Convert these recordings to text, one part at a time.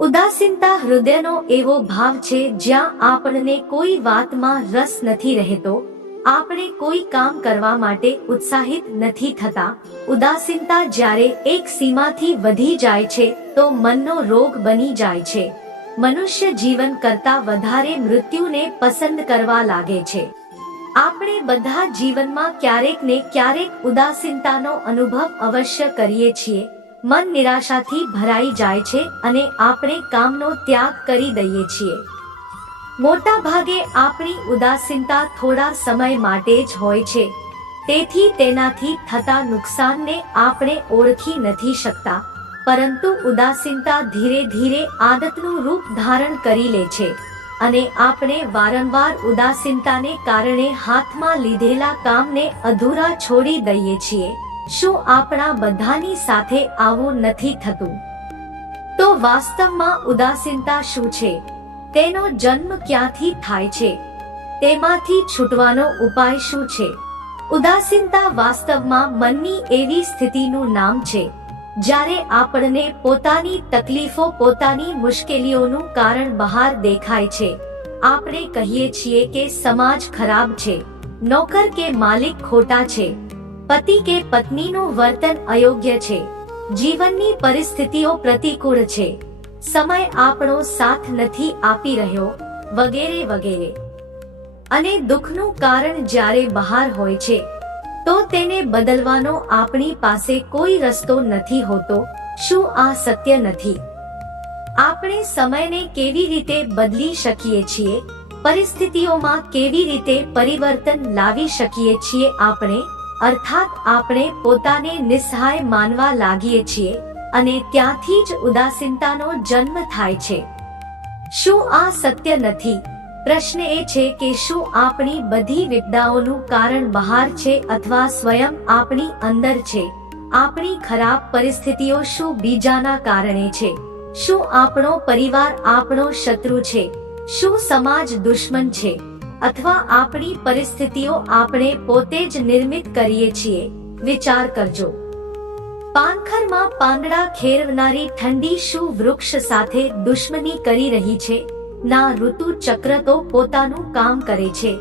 ઉદાસીનતા હૃદયનો એવો ભાવ છે જ્યાં આપણને કોઈ વાતમાં રસ નથી રહેતો, આપણે કોઈ કામ કરવા માટે ઉત્સાહિત નથી થતા. ઉદાસીનતા જ્યારે એક સીમાથી વધી જાય છે, તો મનનો રોગ બની જાય છે. મનુષ્ય જીવન કરતા વધારે મૃત્યુને પસંદ કરવા લાગે છે. આપણે બધા જીવનમાં ક્યારેક ને ક્યારેક ઉદાસીનતાનો અનુભવ અવશ્ય કરીએ છીએ. મન નિરાશાથી ભરાઈ જાય છે અને આપણે કામનો ત્યાગ કરી દઈએ છીએ. મોટા ભાગે આપણી ઉદાસીનતા થોડા સમય માટે જ હોય છે. તેથી તેનાથી થતા નુકસાનને આપણે ઓળખી નથી શકતા, પરંતુ ઉદાસીનતા ધીરે ધીરે આદતનું રૂપ ધારણ કરી લે છે અને આપણે વારંવાર ઉદાસીનતાને કારણે હાથમાં લીધેલા કામને અધૂરા છોડી દઈએ છીએ. શું આપણા બધાની સાથે આવું નથી થતું? તો વાસ્તવમાં ઉદાસીનતા શું છે? તેનો જન્મ ક્યાંથી થાય છે? તેમાંથી છૂટવાનો ઉપાય શું છે? ઉદાસીનતા વાસ્તવમાં મનની એવી સ્થિતિનું નામ છે, જ્યારે આપણને પોતાની તકલીફો પોતાની મુશ્કેલીઓનું કારણ બહાર દેખાય છે. આપણે કહીએ છીએ કે સમાજ ખરાબ છે, નોકર કે માલિક ખોટા છે. પતિ કે પત્નીનું વર્તન અયોગ્ય છે. જીવનની પરિસ્થિતિઓ પ્રતિકૂળ છે. સમય આપણો સાથ નથી આપી રહ્યો, વગેરે વગેરે. અને દુઃખનું કારણ જ્યારે બહાર હોય છે, તો તેને બદલવાનો આપણી પાસે કોઈ રસ્તો નથી હોતો, શું આ સત્ય નથી? આપણે સમયને કેવી રીતે બદલી શકીએ છીએ? પરિસ્થિતિઓમાં કેવી રીતે પરિવર્તન લાવી શકીએ છીએ આપણે? અર્થાત આપણે પોતાને નિસહાય માનવા લાગીએ છીએ અને ત્યાંથી જ ઉદાસીનતાનો જન્મ થાય છે. શું આ સત્ય નથી? પ્રશ્ન એ છે કે શું આપણી બધી વિપદાઓનું કારણ બહાર છે અથવા સ્વયં આપણી અંદર છે? આપણી ખરાબ પરિસ્થિતિઓ શું બીજાના કારણે છે? શું આપણો પરિવાર આપણો શત્રુ છે? શું સમાજ દુશ્મન છે? અથવા આપણી પરિસ્થિતિઓ આપણે પોતે જ નિર્મિત કરીએ છીએ. વિચાર કરજો. પાનખરમાં પાંદડા ખેરવનારી ઠંડી શું વૃક્ષ સાથે દુશ્મની કરી રહી છે? ના, ઋતુ ચક્ર તો પોતાનું કામ કરે છે.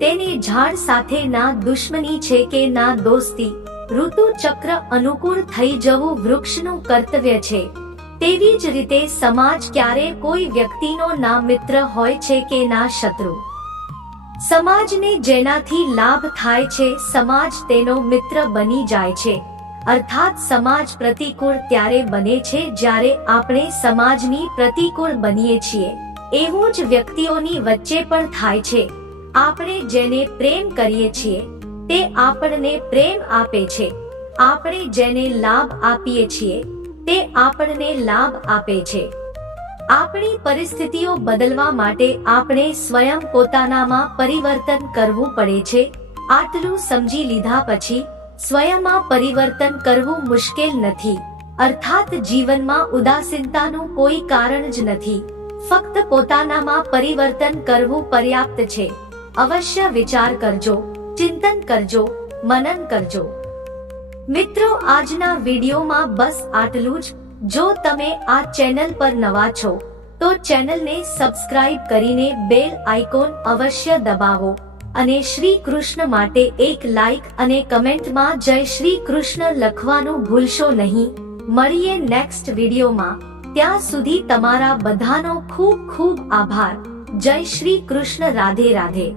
તેને ઝાડ સાથે ના દુશ્મની છે કે ના દોસ્તી? ઋતુ ચક્ર અનુકૂળ થઈ જવું વૃક્ષનું કર્તવ્ય છે. તેવી જ રીતે સમાજ ક્યારે કોઈ વ્યક્તિનો ના મિત્ર હોય છે કે ના શત્રુ? સમાજને જેનાથી લાભ થાય છે, સમાજ તેનો મિત્ર બની જાય છે. અર્થાત સમાજ પ્રતિકૂળ ત્યારે બને છે, જ્યારે આપણે સમાજની પ્રતિકૂળ બનીએ છીએ. એવું જ વ્યક્તિઓની વચ્ચે પણ થાય છે. આપણે જેને પ્રેમ કરીએ છીએ, તે આપણને પ્રેમ આપે છે. આપણે જેને લાભ આપીએ છીએ, તે આપણને લાભ આપે છે. આપણી પરિસ્થિતિઓ બદલવા માટે આપણે સ્વયં પોતાનામાં પરિવર્તન કરવું પડે છે. આટલું સમજી લીધા પછી સ્વયંમાં પરિવર્તન કરવું મુશ્કેલ નથી. અર્થાત જીવનમાં ઉદાસીનતાનું કોઈ કારણ જ નથી. ફક્ત પોતાનામાં પરિવર્તન કરવું પર્યાપ્ત છે. અવશ્ય વિચાર કરજો, ચિંતન કરજો, મનન કરજો. મિત્રો, આજના વિડીયોમાં બસ આટલું જ. જો તમે આ ચેનલ પર નવા છો, તો ચેનલને સબસ્ક્રાઇબ કરીને બેલ આઇકોન અવશ્ય દબાવો અને શ્રી કૃષ્ણ માટે એક લાઈક અને કમેન્ટમાં જય શ્રી કૃષ્ણ લખવાનું ભૂલશો નહીં. મળીએ નેક્સ્ટ વિડીયોમાં. ત્યાં સુધી તમારા બધાનો ખૂબ ખૂબ આભાર. જય શ્રી કૃષ્ણ, રાધે રાધે.